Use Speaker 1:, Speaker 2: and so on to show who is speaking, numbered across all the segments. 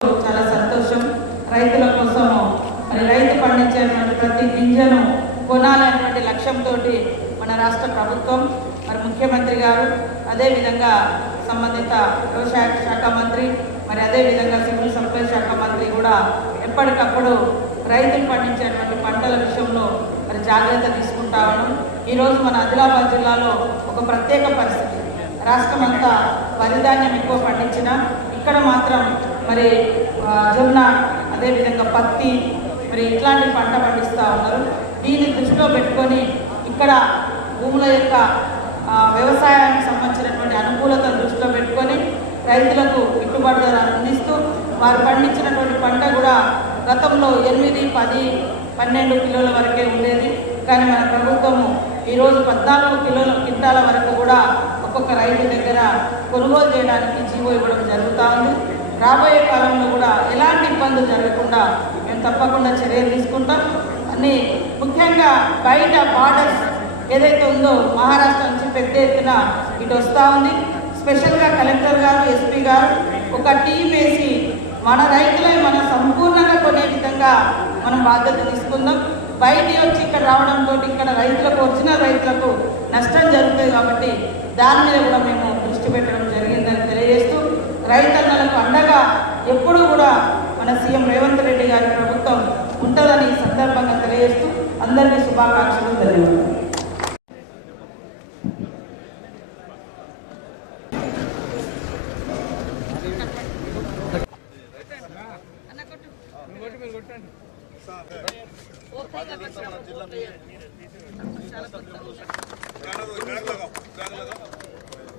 Speaker 1: చాలా సంతోషం. రైతుల కోసము మరి రైతు పండించేటువంటి ప్రతి గింజను కొనాలనేటువంటి లక్ష్యంతో మన రాష్ట్ర ప్రభుత్వం మరి ముఖ్యమంత్రి గారు అదేవిధంగా సంబంధిత వ్యవసాయ శాఖ మంత్రి మరి అదేవిధంగా సివిల్ సప్లై శాఖ మంత్రి కూడా ఎప్పటికప్పుడు రైతులు పండించేటువంటి పంటల విషయంలో మరి జాగ్రత్త తీసుకుంటా ఉన్నాం ఈరోజు మన ఆదిలాబాద్ జిల్లాలో ఒక ప్రత్యేక పరిస్థితి. రాష్ట్రం అంతా వరిధాన్యం ఎక్కువ పండించిన ఇక్కడ మాత్రం మరి జొన్న అదేవిధంగా పత్తి మరి ఇట్లాంటి పంట పండిస్తూ ఉన్నారు. దీన్ని దృష్టిలో పెట్టుకొని ఇక్కడ భూముల యొక్క వ్యవసాయానికి సంబంధించినటువంటి అనుకూలతను దృష్టిలో పెట్టుకొని రైతులకు గిట్టుబాటు ధర అందిస్తూ వారు పండించినటువంటి పంట కూడా గతంలో ఎనిమిది పది పన్నెండు కిలోల వరకే ఉండేది. కానీ మన ప్రభుత్వము ఈరోజు పద్నాలుగు కిలోల క్వింటాల వరకు కూడా ఒక్కొక్క రైతు దగ్గర కొనుగోలు చేయడానికి జీవో ఇవ్వడం రాబోయే కాలంలో కూడా ఎలాంటి ఇబ్బందులు జరగకుండా మేము తప్పకుండా చర్యలు తీసుకుంటాం. అన్ని ముఖ్యంగా బయట బార్డర్స్ ఏదైతే ఉందో మహారాష్ట్ర నుంచి పెద్ద ఎత్తున ఇటు వస్తూ ఉంది. స్పెషల్గా కలెక్టర్ గారు ఎస్పీ గారు ఒక టీం వేసి మన రైతులే మనం సంపూర్ణంగా కొనే విధంగా మనం బాధ్యత తీసుకుందాం. బయట వచ్చి ఇక్కడ రావడంతో ఇక్కడ రైతులకు వచ్చిన రైతులకు నష్టం జరుగుతుంది కాబట్టి దాని మీద కూడా మేము దృష్టి పెట్టడం జరిగిందని తెలియజేస్తూ రైతుల మన సీఎం రేవంత్ రెడ్డి గారి ప్రభుత్వం ఉంటుందని సందర్భంగా తెలియజేస్తూ అందరికీ శుభాకాంక్షలు ధన్యవాదాలు.
Speaker 2: స్థానిక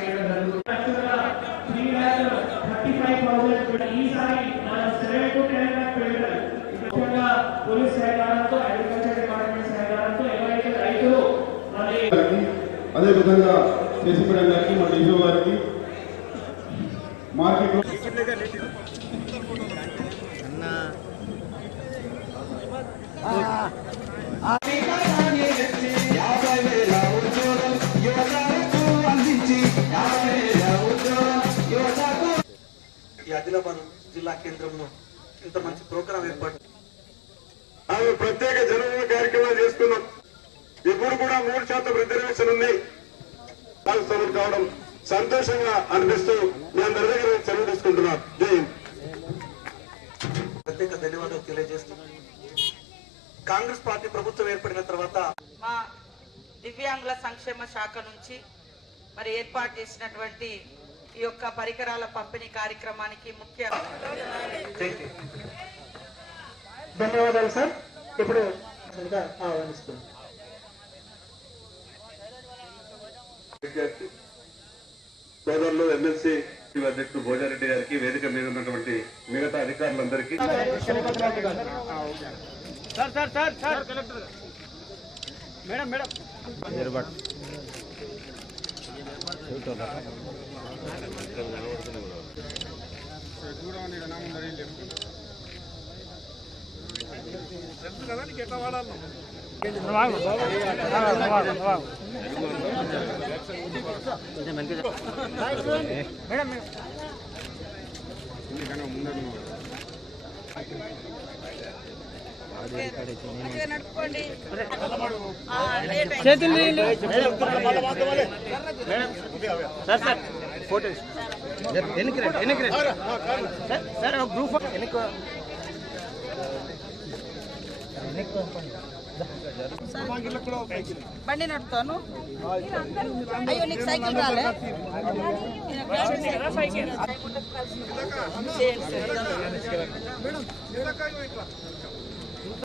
Speaker 2: చేయడం జరుగుతుంది యాక్చువల్గా త్రీ ఈసారి సెవెన్ టు టెన్ ముఖ్యంగా పోలీస్ సహకారంతో అగ్రికల్చర్ డిపార్ట్మెంట్ సహకారంతో ఎవరైతే రైతులు మరి
Speaker 3: గారికి అదేవిధంగా గారికి మన ఇజో గారికి మార్కెట్
Speaker 4: ఆదిలాబాద్ జిల్లా కేంద్రంలో ఇంత మంచి ప్రోగ్రాం ఏర్పాటు
Speaker 3: ఆమె ప్రత్యేక జనరల్ కార్యక్రమాలు చేసుకున్నాం ఇప్పుడు కూడా మూడు శాతం రిజర్వేషన్ ఉంది భాగస్వాములు కావడం సంతోషంగా అనిపిస్తూ మీ అందరి దగ్గర సెలవు తీసుకుంటున్నాం. జై
Speaker 4: ప్రత్యేక ధన్యవాదాలు తెలియజేస్తూ కాంగ్రెస్ పార్టీ ప్రభుత్వం ఏర్పడిన తర్వాత
Speaker 1: మా దివ్యాంగుల సంక్షేమ శాఖ నుంచి మరి ఏర్పాటు చేసినటువంటి ఈ యొక్క పరికరాల పంపిణీ కార్యక్రమానికి ముఖ్య
Speaker 2: ధన్యవాదాలు సార్. ఇప్పుడు ఆహ్వానిస్తున్నాం.
Speaker 3: గారికి సోదరులు ఎమ్మెల్సీ అధ్యక్షుడు భోజారెడ్డి గారికి వేదిక మీద ఉన్నటువంటి మిగతా అధికారులందరికీ మేడం ముందు
Speaker 1: నడుపుకోండి
Speaker 5: సార్ సార్ ఫోటో వెనక్కి రండి వెనక్కి రండి సార్ సార్ గ్రూప్ వెనక్కి
Speaker 1: బండి నడుపుతాను అయ్యో నీకు సైకిల్ రాలే చేయండి సార్.